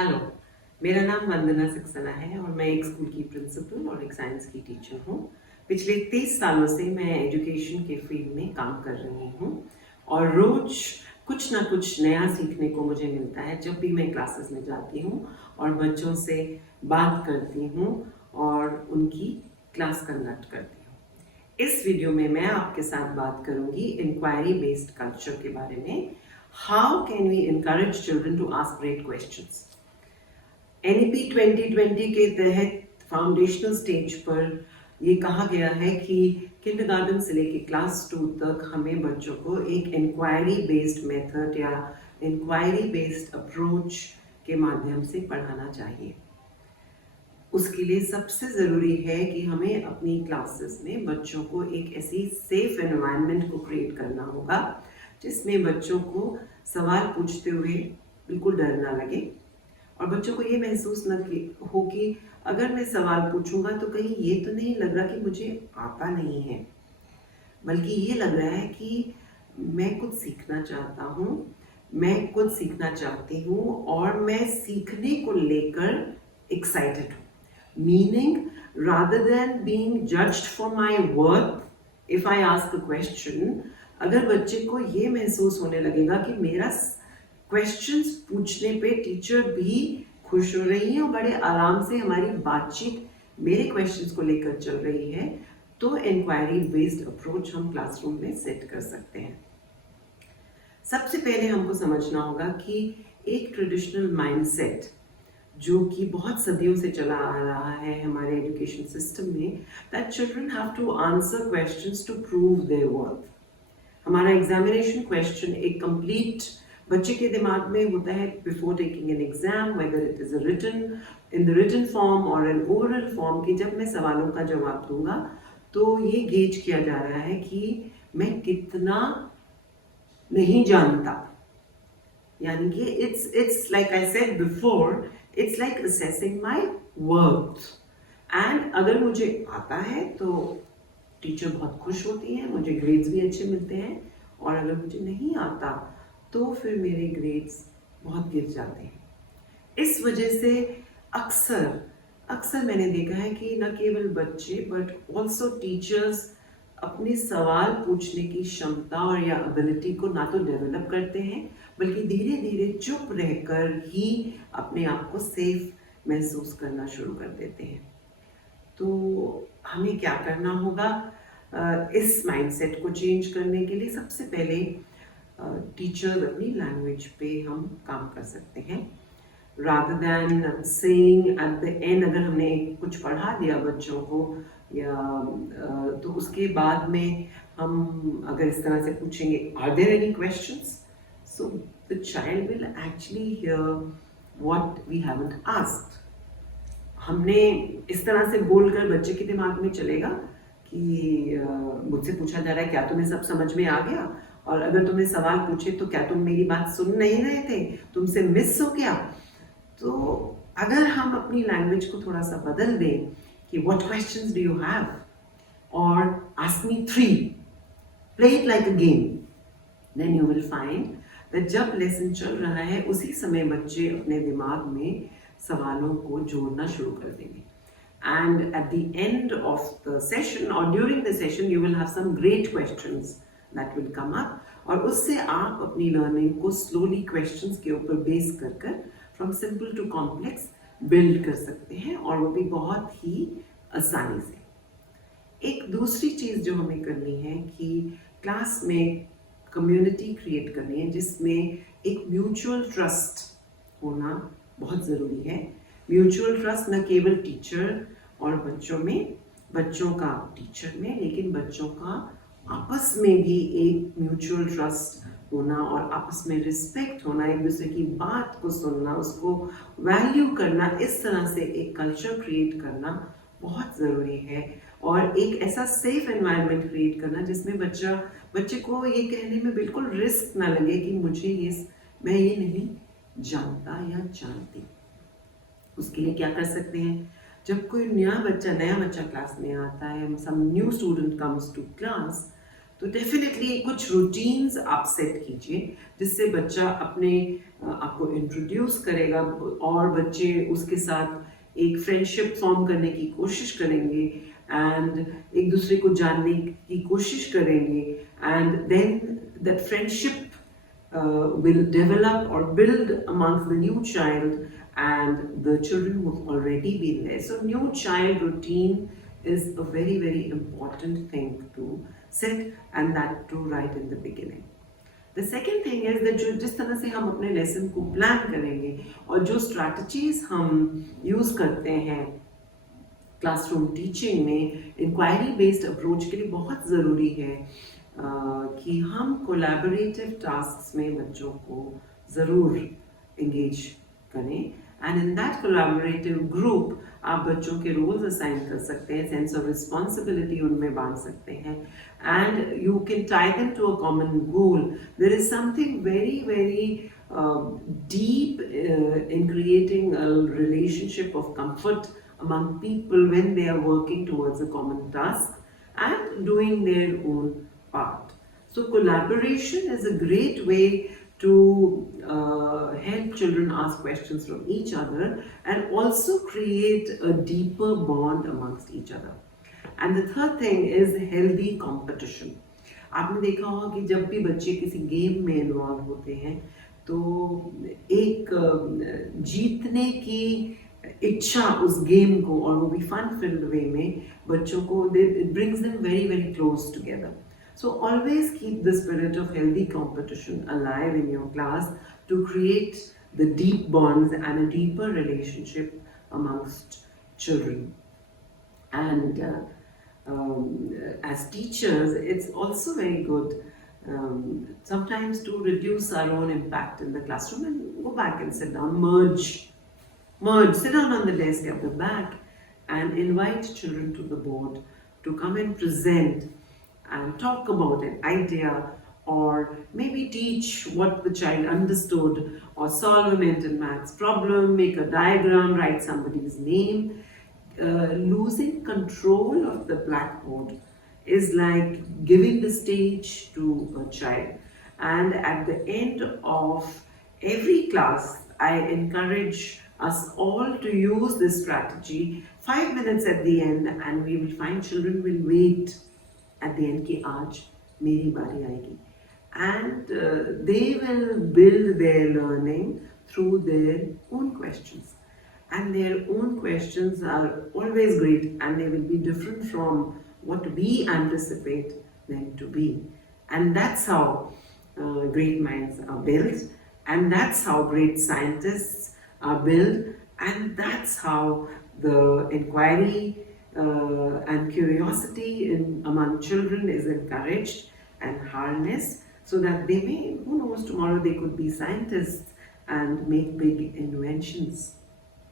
Hello, मेरा नाम वंदना सक्सेना है और मैं एक स्कूल की प्रिंसिपल और एक साइंस की टीचर हूँ। पिछले 30 सालों से मैं एजुकेशन के फील्ड में काम कर रही हूँ और रोज़ कुछ ना कुछ नया सीखने को मुझे मिलता है जब भी मैं क्लासेस में जाती हूँ और बच्चों से बात करती हूँ और उनकी क्लास कंडक्ट करती हूँ। इस वीडियो में मैं आपके साथ बात करूँगी इंक्वायरी बेस्ड कल्चर के बारे में। How can we encourage children to ask great questions? NEP 2020 के तहत फाउंडेशनल स्टेज पर ये कहा गया है कि किंडरगार्टन से लेकर क्लास 2 तक हमें बच्चों को एक इंक्वायरी बेस्ड मेथड या इंक्वायरी बेस्ड अप्रोच के माध्यम से पढ़ाना चाहिए। उसके लिए सबसे ज़रूरी है कि हमें अपनी क्लासेस में बच्चों को एक ऐसी सेफ एनवायरनमेंट को क्रिएट करना होगा जिसमें बच्चों को सवाल पूछते हुए बिल्कुल डर ना लगे और बच्चों को ये महसूस न हो कि अगर मैं सवाल पूछूंगा तो कहीं ये तो नहीं लग रहा कि मुझे आता नहीं है, बल्कि ये लग रहा है कि मैं कुछ सीखना चाहता हूँ, मैं कुछ सीखना चाहती हूँ और मैं सीखने को लेकर एक्साइटेड हूँ। Meaning, rather than being judged for my worth if I ask a question, अगर बच्चे को ये महसूस होने लगेगा कि मेरा क्वेश्चंस पूछने पे टीचर भी खुश हो रही है और बड़े आराम से हमारी बातचीत मेरे क्वेश्चंस को लेकर चल रही है, तो इंक्वायरी बेस्ड अप्रोच हम क्लासरूम में सेट कर सकते हैं। सबसे पहले हमको समझना होगा कि एक ट्रेडिशनल माइंडसेट जो कि बहुत सदियों से चला आ रहा है हमारे एजुकेशन सिस्टम में, that children have to answer questions to prove their worth. हमारा एग्जामिनेशन क्वेश्चन एक कंप्लीट बच्चे के दिमाग में होता है before taking an exam, whether it is written in the written form और एन ओरल फॉर्म, कि जब मैं सवालों का जवाब दूंगा तो ये गेज किया जा रहा है कि मैं कितना नहीं जानता। यानी कि it's like I said before, it's like assessing my worth. And अगर मुझे आता है तो टीचर बहुत खुश होती है, मुझे ग्रेड्स भी अच्छे मिलते हैं, और अगर मुझे नहीं आता तो फिर मेरे ग्रेड्स बहुत गिर जाते हैं। इस वजह से अक्सर अक्सर मैंने देखा है कि न केवल बच्चे बट ऑल्सो टीचर्स अपने सवाल पूछने की क्षमता और या एबिलिटी को ना तो डेवलप करते हैं, बल्कि धीरे धीरे चुप रहकर ही अपने आप को सेफ महसूस करना शुरू कर देते हैं। तो हमें क्या करना होगा इस माइंडसेट को चेंज करने के लिए? सबसे पहले टीचर अपनी लैंग्वेज पे हम काम कर सकते हैं। rather than saying at the end, अगर हमने कुछ पढ़ा दिया बच्चों को या तो उसके बाद में हम अगर इस तरह से पूछेंगे are there any questions, so the child will actually hear what we haven't asked. हमने इस तरह से बोलकर बच्चे के दिमाग में चलेगा कि मुझसे पूछा जा रहा है क्या तुम्हें सब समझ में आ गया, और अगर तुमने सवाल पूछे तो क्या तुम मेरी बात सुन नहीं रहे थे, तुमसे मिस हो गया। तो अगर हम अपनी लैंग्वेज को थोड़ा सा बदल दें कि what questions do you have और ask me 3, play it like a game, then you will find that जब लेसन चल रहा है उसी समय बच्चे अपने दिमाग में सवालों को जोड़ना शुरू कर देंगे। And at the end of the session or during the session, you will have some great questions that will come up, और उससे आप अपनी लर्निंग को स्लोली क्वेश्चंस के ऊपर बेस कर कर from simple to complex build कर सकते हैं, और वो भी बहुत ही आसानी से। एक दूसरी चीज़ जो हमें करनी है कि क्लास में कम्युनिटी क्रिएट करनी है जिसमें एक म्यूचुअल ट्रस्ट होना बहुत ज़रूरी है। म्यूचुअल ट्रस्ट न केवल टीचर और बच्चों में, बच्चों का टीचर में, लेकिन बच्चों का आपस में भी एक म्यूचुअल ट्रस्ट होना और आपस में रिस्पेक्ट होना, एक दूसरे की बात को सुनना, उसको वैल्यू करना, इस तरह से एक कल्चर क्रिएट करना बहुत ज़रूरी है। और एक ऐसा सेफ एनवायरनमेंट क्रिएट करना जिसमें बच्चे को ये कहने में बिल्कुल रिस्क ना लगे कि मैं ये नहीं जानता या जानती। उसके लिए क्या कर सकते हैं? जब कोई नया बच्चा क्लास में आता है, some new student comes to class, तो डेफिनेटली कुछ रूटीन्स आप सेट कीजिए जिससे बच्चा अपने आपको इंट्रोड्यूस करेगा और बच्चे उसके साथ एक फ्रेंडशिप फॉर्म करने की कोशिश करेंगे एंड एक दूसरे को जानने की कोशिश करेंगे and then that friendship will develop or build amongst the new child and the children who've already been there. So new child routine is a very very important thing to set and that too right in the beginning. The second thing is that जो जिस तरह से हम अपने lesson को plan करेंगे और जो स्ट्रैटेजीज हम यूज करते हैं क्लासरूम टीचिंग में इंक्वायरी बेस्ड अप्रोच के लिए बहुत ज़रूरी है कि हम कोलैबोरेटिव टास्क्स में बच्चों को ज़रूर इंगेज करें and in that collaborative group आप बच्चों के रोल्स असाइन कर सकते हैं, सेंस ऑफ रिस्पॉन्सिबिलिटी उनमें बांट सकते हैं and you can tie them to a common goal. There is something very very deep in creating a relationship of comfort among people when they are working towards a common task and doing their own part. So collaboration is a great way to help children ask questions from each other and also create a deeper bond amongst each other. And the third thing is healthy competition. आपने देखा होगा कि जब भी बच्चे किसी game में involve होते हैं तो एक जीतने की इच्छा उस गेम को और वो भी फन फिल्ड वे में बच्चों को it brings them very very close together. So always keep the spirit of healthy competition alive in your class to create the deep bonds and a deeper relationship amongst children. And as teachers, it's also very good sometimes to reduce our own impact in the classroom and go back and sit down, merge, sit down on the desk at the back and invite children to the board to come and present and talk about an idea or maybe teach what the child understood or solve a mental maths problem, make a diagram, write somebody's name. Losing control of the blackboard is like giving the stage to a child. And at the end of every class, I encourage us all to use this strategy 5 minutes at the end, and we will find children will wait at the end ki aaj meri bari aayegi, and they will build their learning through their own questions. And their own questions are always great and they will be different from what we anticipate them to be. And that's how great minds are built, and that's how great scientists are built, and that's how the inquiry and curiosity among children is encouraged and harnessed so that they may, who knows, tomorrow they could be scientists and make big inventions.